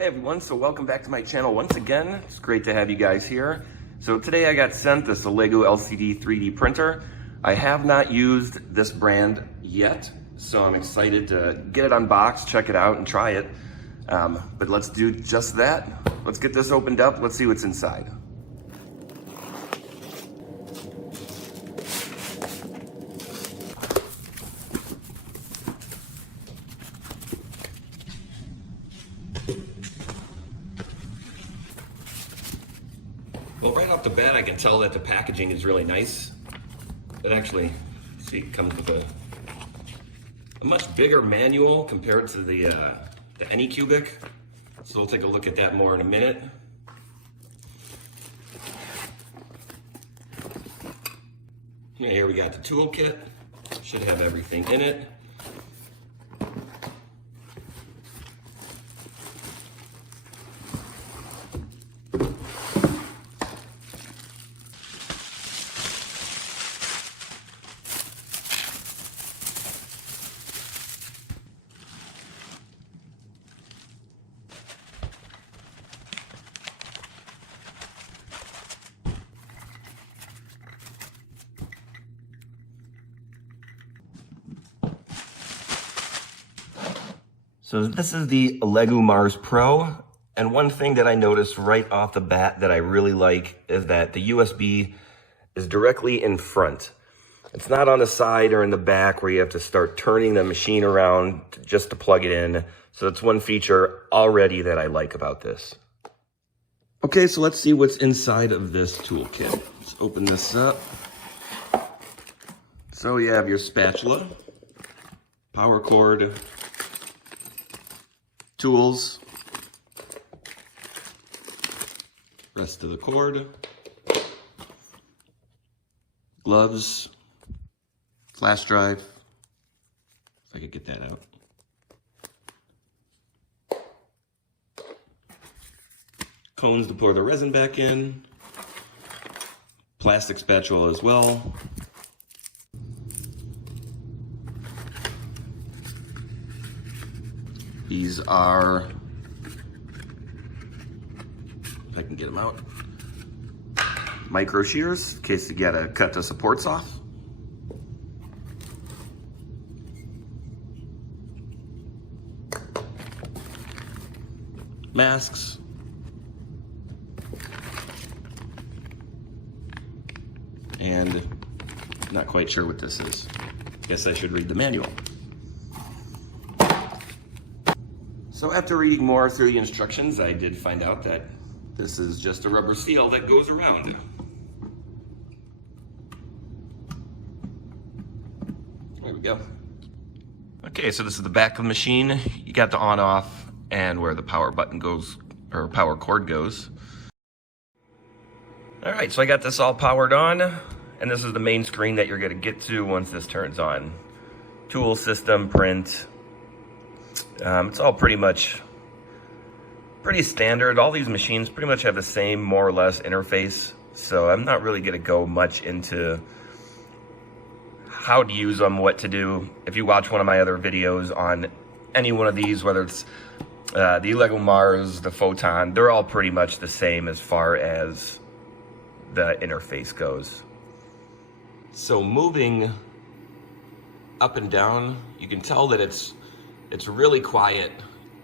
Hey everyone, so welcome back to my channel once again. It's great to have you guys here. So today I got sent this Elegoo LCD 3D printer. I have not used this brand yet, so I'm excited to get it unboxed, check it out, and try it. But let's do just that. Let's get this opened up, let's see what's inside. Well, right off the bat, I can tell that the packaging is really nice. It actually, see, it comes with a much bigger manual compared to the Anycubic. So we'll take a look at that more in a minute. Here we got the toolkit. Should have everything in it. So this is the Elegoo Mars Pro, and one thing that I noticed right off the bat that I really like is that the USB is directly in front. It's not on the side or in the back where you have to start turning the machine around just to plug it in. So that's one feature already that I like about this. Okay, so let's see what's inside of this toolkit. Let's open this up. So you have your spatula, power cord, tools, rest of the cord, gloves, flash drive, if I could get that out, cones to pour the resin back in, plastic spatula as well. These are, if I can get them out, micro shears in case you gotta cut the supports off. Masks. And not quite sure what this is. Guess I should read the manual. So after reading more through the instructions, I did find out that this is just a rubber seal that goes around. There we go. Okay, so this is the back of the machine. You got the on off and where the power button goes, or power cord goes. All right, so I got this all powered on, and this is the main screen that you're gonna get to once this turns on. Tool system, print. It's all pretty standard. All these machines pretty much have the same more or less interface, so I'm not really going to go much into how to use them, what to do. If you watch one of my other videos on any one of these, whether it's the Elegoo Mars, the Photon, they're all pretty much the same as far as the interface goes. So moving up and down, you can tell that it's really quiet,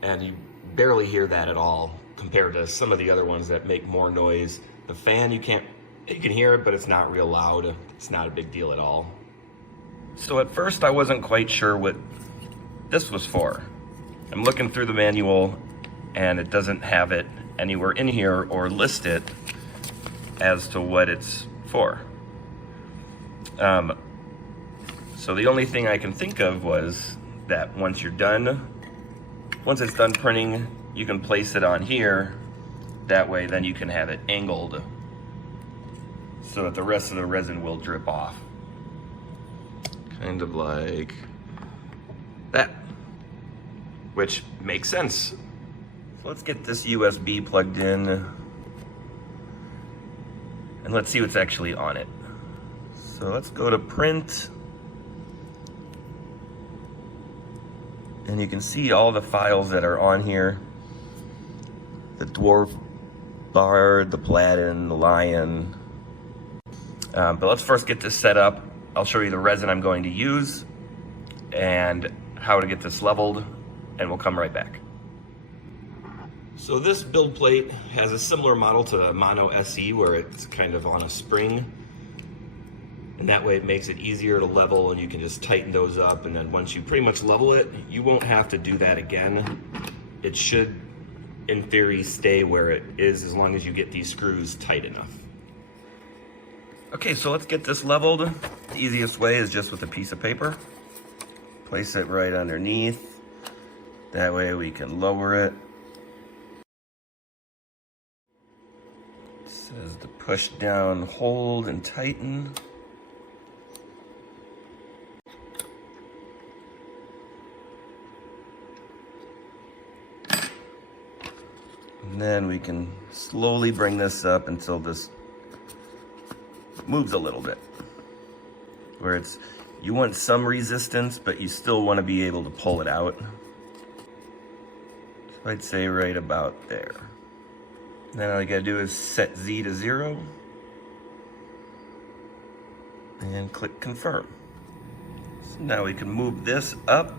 and you barely hear that at all compared to some of the other ones that make more noise. The fan, you can hear it, but it's not real loud. It's not a big deal at all. So at first I wasn't quite sure what this was for. I'm looking through the manual and it doesn't have it anywhere in here or list it as to what it's for. So the only thing I can think of was that once it's done printing, you can place it on here. That way then you can have it angled so that the rest of the resin will drip off. Kind of like that, which makes sense. So let's get this USB plugged in and let's see what's actually on it. So let's go to print. And you can see all the files that are on here. the dwarf bard, the platin, the lion. But let's first get this set up. I'll show you the resin I'm going to use and how to get this leveled, and we'll come right back. So this build plate has a similar model to the Mono SE, where it's kind of on a spring, and that way it makes it easier to level, and you can just tighten those up, and then once you pretty much level it, you won't have to do that again. It should, in theory, stay where it is as long as you get these screws tight enough. Okay, so let's get this leveled. The easiest way is just with a piece of paper. Place it right underneath. That way we can lower it. It says to push down, hold, and tighten. And then we can slowly bring this up until this moves a little bit. Where it's, you want some resistance, but you still want to be able to pull it out. So I'd say right about there. Then all you gotta do is set Z to 0 and click confirm. So now we can move this up.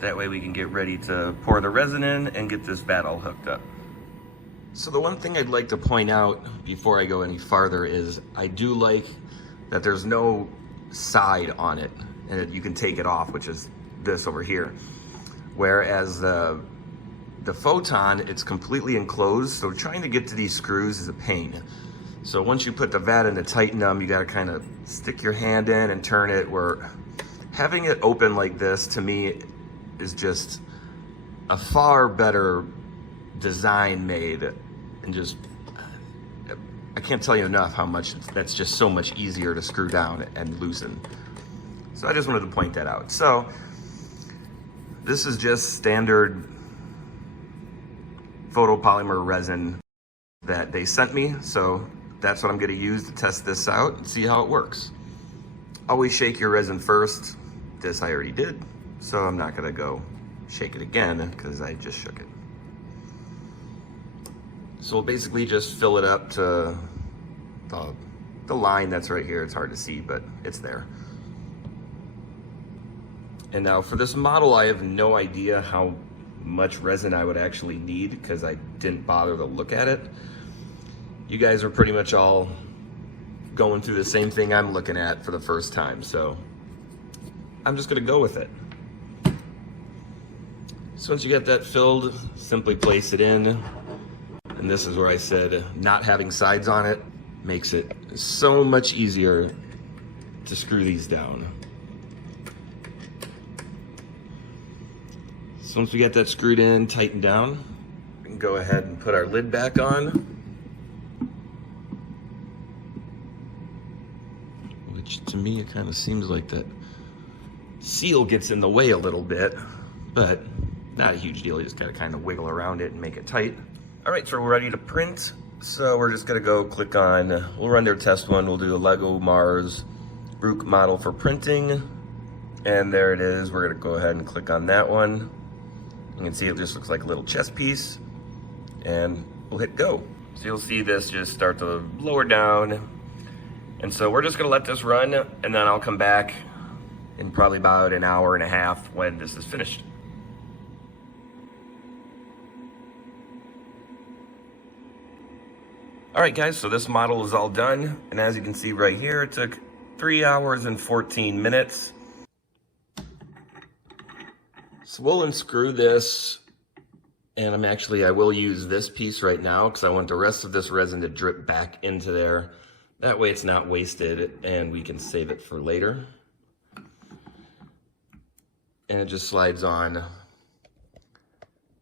That way we can get ready to pour the resin in and get this vat all hooked up. So the one thing I'd like to point out before I go any farther is I do like that there's no side on it, and you can take it off, which is this over here. Whereas the Photon, it's completely enclosed, so trying to get to these screws is a pain. So once you put the vat in to tighten them, you gotta kind of stick your hand in and turn it, where having it open like this, to me, is just a far better design made, and just I can't tell you enough how much that's just so much easier to screw down and loosen. So I just wanted to point that out. So this is just standard photopolymer resin that they sent me, so that's what I'm going to use to test this out and see how it works. Always shake your resin first. This I already did, so I'm not going to go shake it again because I just shook it. So we'll basically just fill it up to the line that's right here. It's hard to see, but it's there. And now for this model, I have no idea how much resin I would actually need because I didn't bother to look at it. You guys are pretty much all going through the same thing I'm looking at for the first time, so I'm just gonna go with it. So once you get that filled, simply place it in. And this is where I said not having sides on it makes it so much easier to screw these down. So once we get that screwed in, tightened down, we can go ahead and put our lid back on. Which to me, it kind of seems like that seal gets in the way a little bit, but not a huge deal. You just gotta kind of wiggle around it and make it tight. All right, so we're ready to print. So we're just gonna go click on, we'll run their test one. We'll do a Lego Mars Rook model for printing. And there it is. We're gonna go ahead and click on that one. You can see it just looks like a little chess piece, and we'll hit go. So you'll see this just start to lower down. And so we're just gonna let this run, and then I'll come back in probably about an hour and a half when this is finished. All right, guys, so this model is all done. And as you can see right here, it took 3 hours and 14 minutes. So we'll unscrew this, and I will use this piece right now because I want the rest of this resin to drip back into there. That way it's not wasted and we can save it for later. And it just slides on.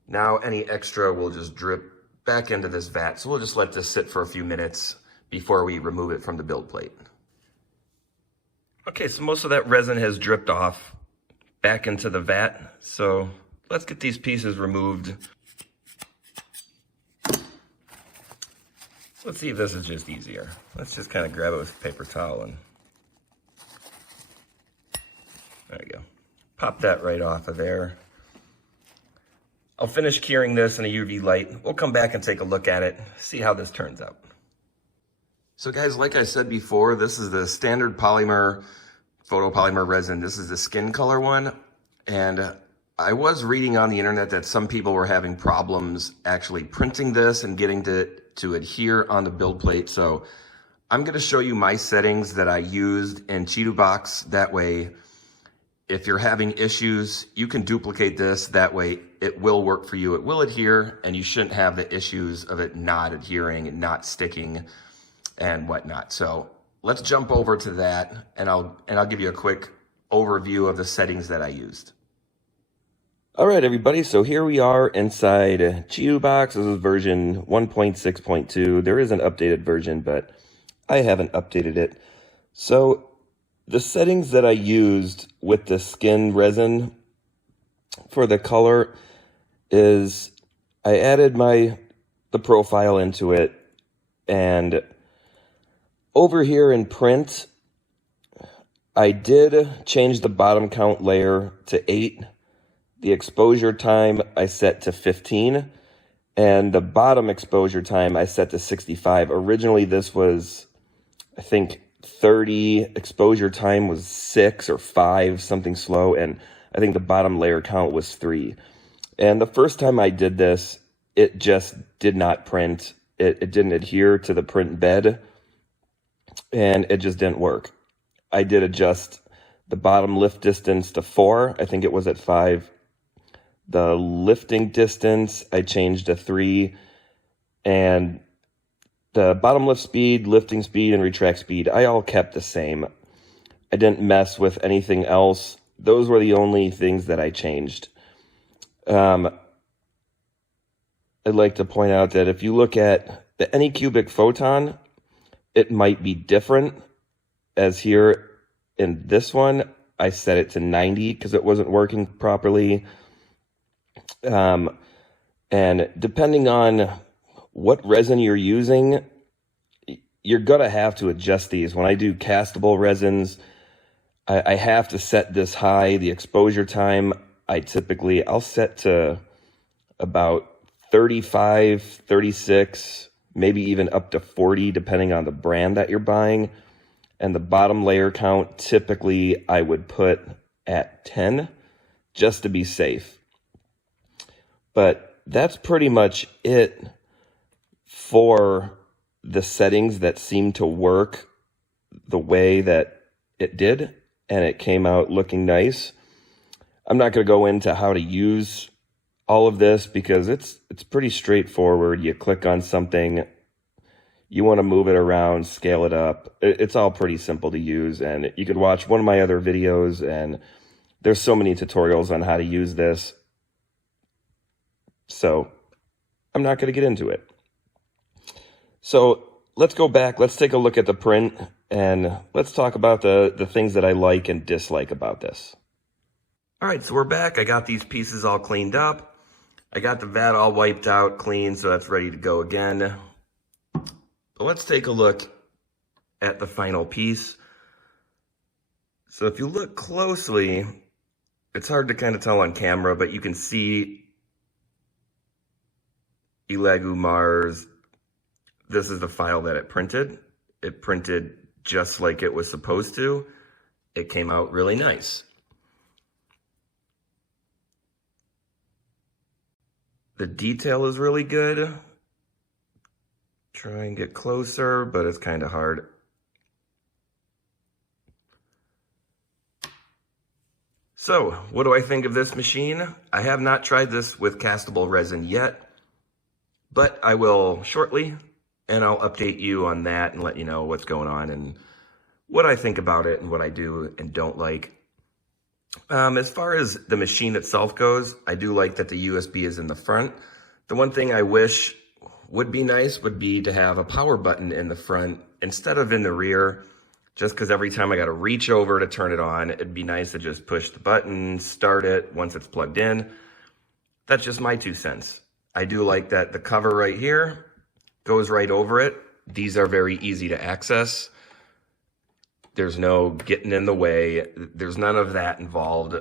Now any extra will just drip back into this vat. So we'll just let this sit for a few minutes before we remove it from the build plate. Okay, so most of that resin has dripped off back into the vat. So let's get these pieces removed. Let's see if this is just easier. Let's just kind of grab it with a paper towel and there we go. Pop that right off of there. I'll finish curing this in a UV light. We'll come back and take a look at it, see how this turns out. So guys, like I said before, this is the standard polymer, photopolymer resin. This is the skin color one. And I was reading on the internet that some people were having problems actually printing this and getting to adhere on the build plate. So I'm gonna show you my settings that I used in Box. That way, if you're having issues, you can duplicate this. That way it will work for you. It will adhere, and you shouldn't have the issues of it not adhering and not sticking and whatnot. So let's jump over to that, and I'll give you a quick overview of the settings that I used. All right, everybody. So here we are inside Box. This is version 1.6.2. There is an updated version, but I haven't updated it. So the settings that I used with the skin resin for the color is I added the profile into it, and over here in print, I did change the bottom count layer to 8. The exposure time I set to 15, and the bottom exposure time I set to 65. Originally this was, I think, 30, exposure time was 6 or 5, something slow, and I think the bottom layer count was 3. And the first time I did this, it just did not print. It didn't adhere to the print bed, and it just didn't work. I did adjust the bottom lift distance to 4. I think it was at 5. The lifting distance I changed to 3, and the bottom lift speed, lifting speed, and retract speed, I all kept the same. I didn't mess with anything else. Those were the only things that I changed. I'd like to point out that if you look at the Anycubic Photon, it might be different. As here in this one, I set it to 90 because it wasn't working properly. And depending on what resin you're using, you're gonna have to adjust these. When I do castable resins, I have to set this high. The exposure time, I'll set to about 35, 36, maybe even up to 40, depending on the brand that you're buying. And the bottom layer count, typically I would put at 10, just to be safe. But that's pretty much it for the settings that seem to work the way that it did, and it came out looking nice. I'm not going to go into how to use all of this because it's pretty straightforward. You click on something, you want to move it around, scale it up. It's all pretty simple to use, and you could watch one of my other videos, and there's so many tutorials on how to use this. So I'm not going to get into it. So let's go back. Let's take a look at the print, and let's talk about the things that I like and dislike about this. All right, so we're back. I got these pieces all cleaned up. I got the vat all wiped out, clean, so that's ready to go again. But let's take a look at the final piece. So if you look closely, it's hard to kind of tell on camera, but you can see Elegoo Mars. This is the file that it printed. It printed just like it was supposed to. It came out really nice. The detail is really good. Try and get closer, but it's kind of hard. So, what do I think of this machine? I have not tried this with castable resin yet, but I will shortly, and I'll update you on that and let you know what's going on and what I think about it and what I do and don't like. As far as the machine itself goes, I do like that the USB is in the front. The one thing I wish would be nice would be to have a power button in the front instead of in the rear, just because every time I got to reach over to turn it on, it'd be nice to just push the button, start it once it's plugged in. That's just my 2 cents. I do like that the cover right here goes right over it. These are very easy to access. There's no getting in the way. There's none of that involved.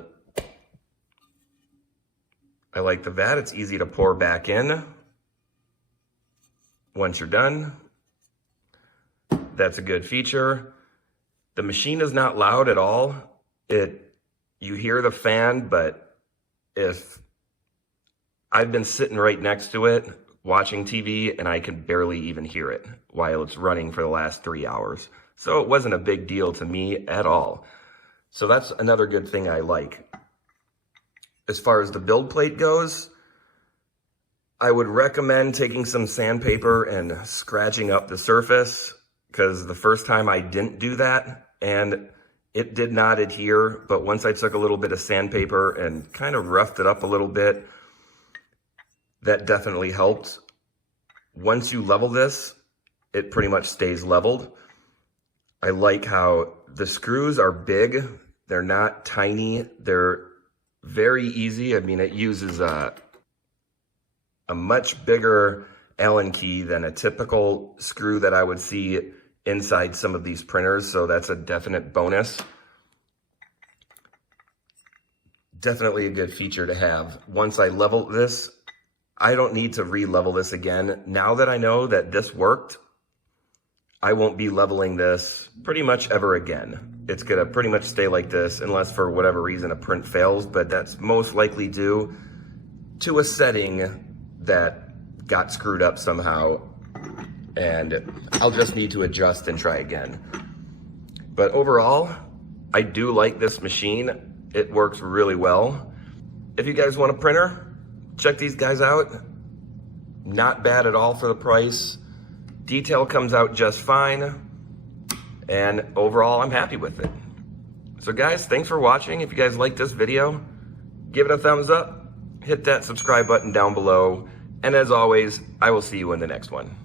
I like the vat. It's easy to pour back in once you're done. That's a good feature. The machine is not loud at all. You hear the fan, but if I've been sitting right next to it watching TV and I can barely even hear it while it's running for the last 3 hours. So it wasn't a big deal to me at all. So that's another good thing I like. As far as the build plate goes, I would recommend taking some sandpaper and scratching up the surface, because the first time I didn't do that and it did not adhere, but once I took a little bit of sandpaper and kind of roughed it up a little bit, that definitely helped. Once you level this, it pretty much stays leveled. I like how the screws are big. They're not tiny. They're very easy. I mean, it uses a much bigger Allen key than a typical screw that I would see inside some of these printers, so that's a definite bonus. Definitely a good feature to have. Once I level this, I don't need to re-level this again. Now that I know that this worked, I won't be leveling this pretty much ever again. It's gonna pretty much stay like this unless for whatever reason a print fails, but that's most likely due to a setting that got screwed up somehow, and I'll just need to adjust and try again. But overall, I do like this machine. It works really well. If you guys want a printer, check these guys out. Not bad at all for the price. Detail comes out just fine. And overall, I'm happy with it. So guys, thanks for watching. If you guys like this video, give it a thumbs up. Hit that subscribe button down below. And as always, I will see you in the next one.